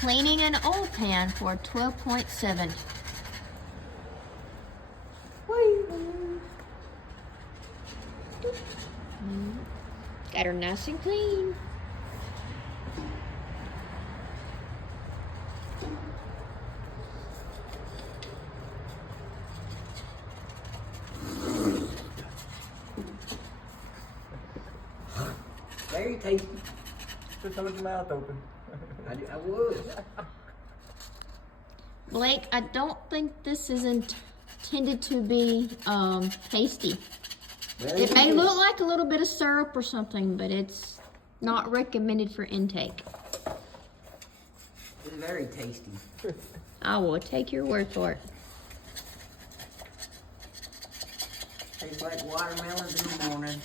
Cleaning an old pan for 12.7. Got her nice and clean. Very tasty. Just hold your mouth open. I would. Blake, I don't think this is intended to be tasty. Well, It may look like a little bit of syrup or something, but it's not recommended for intake. It's very tasty. I will take your word for it. Tastes like watermelons in the morning.